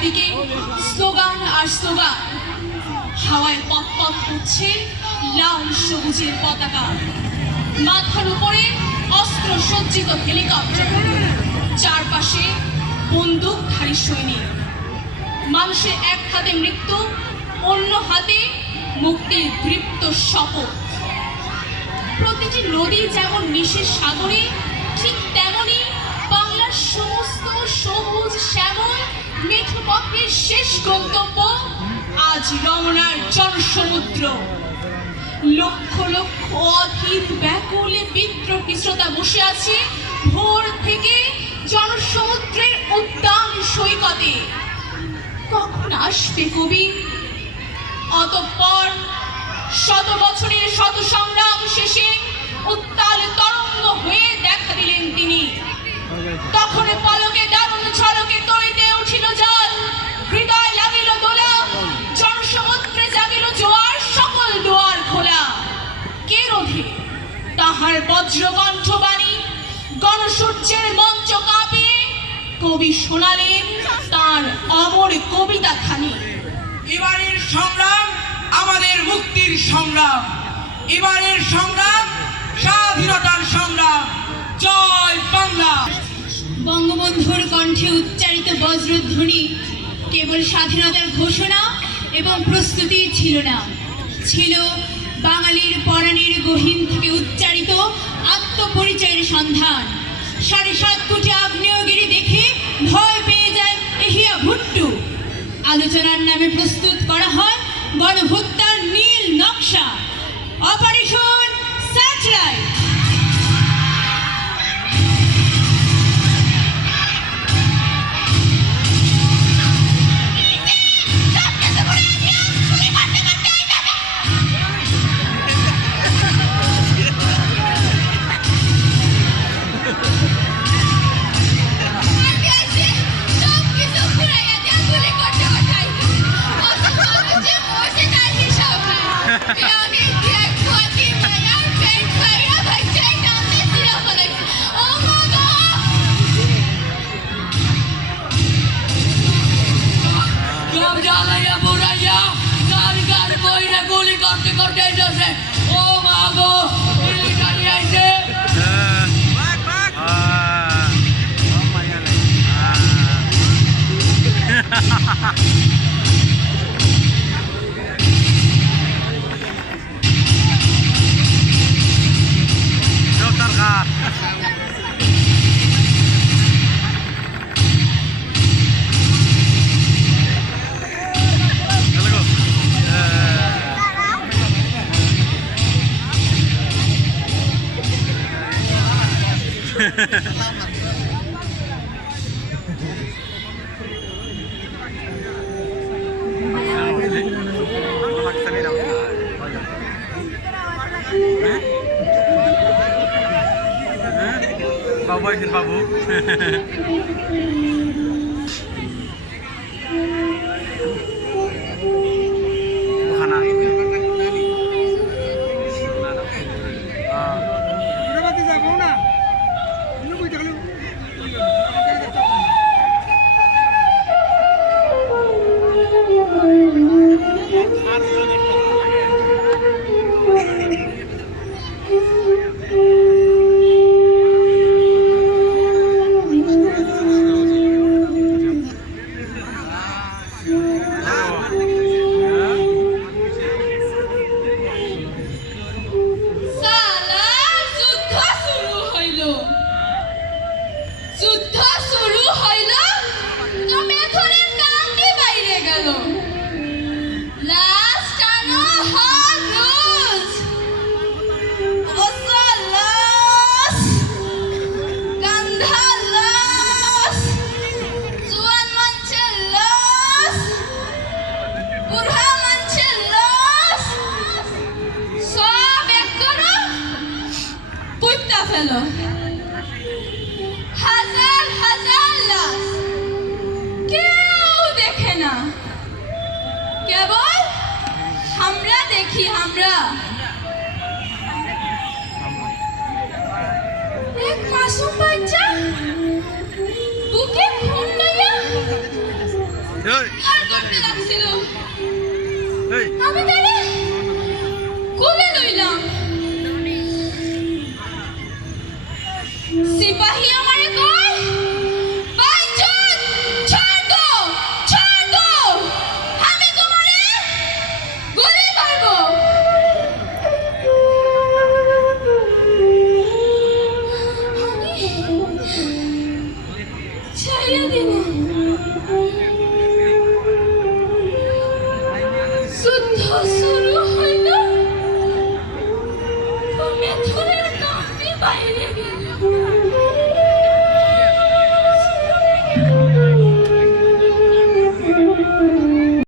চারদিকে স্লোগান আর স্লোগান, হাওয়ায় পথ পথ উঠছে লাল সবুজের পতাকা, মাথার উপরে অস্ত্র সজ্জিত হেলিকপ্টার, চারপাশে বন্দুকধারী সৈনিক। মানুষের এক হাতে মৃত্যু, অন্য হাতে মুক্তির দৃপ্ত শপথ। প্রতিটি নদী যেমন মিশে সাগরে, ঠিক তেমনি বাংলার সমস্ত সবুজ শ্যামল মেঠো পথের শেষ গন্তব্য আজ রমনার জনসমুদ্র। লক্ষ লক্ষ অধীর ব্যাকুলে বিদ্রোহী শ্রোতা বসে আছে ভোর থেকে জনসমুদ্রের উদ্যান সৈকতে। কখন আসবে কবি? অতঃপর শত বছরের শত সংগ্রাম শেষে উত্তাল তরঙ্গ হয়ে দেখা দিলেন তিনি। তখন পলকে দারুণ ঝলকে তরিতে উঠিল জল, হৃদয় লাগিল দোলা, জনসমুদ্রে জাগিল জোয়ার, সকল দুয়ার খোলা। কে রোধে তাহার বজ্রকণ্ঠ বাণী? গণসূর্যের মঞ্চ কাঁপিয়ে কবি শোনালেন তার অমর কবিতা খানি। এবারের সংগ্রাম আমাদের মুক্তির সংগ্রাম, এবারের সংগ্রাম স্বাধীনতার সংগ্রাম। জয় বাংলা। বঙ্গবন্ধুর কণ্ঠে উচ্চারিত বজ্রধ্বনি কেবল স্বাধীনতার ঘোষণা এবং প্রস্তুতি ছিল না, ছিল বাঙালির পরাণের গহীন থেকে উচ্চারিত আত্মপরিচয়ের সন্ধান। ৭.৫ কোটি আগ্নেয়গিরি দেখে ভয় পেয়ে যায় এহিয়া ভুট্টু। আলোচনার নামে প্রস্তুত করা হয় গণহত্যার নীল নকশা, অপারেশন স্যাটেলাইট। বাবু হাজার হাজার লাশ, কেউ দেখে না, কেবল আমরা দেখি। আমরা এক মাসুম বাচ্চা বুকে খুন লইয়া ধসে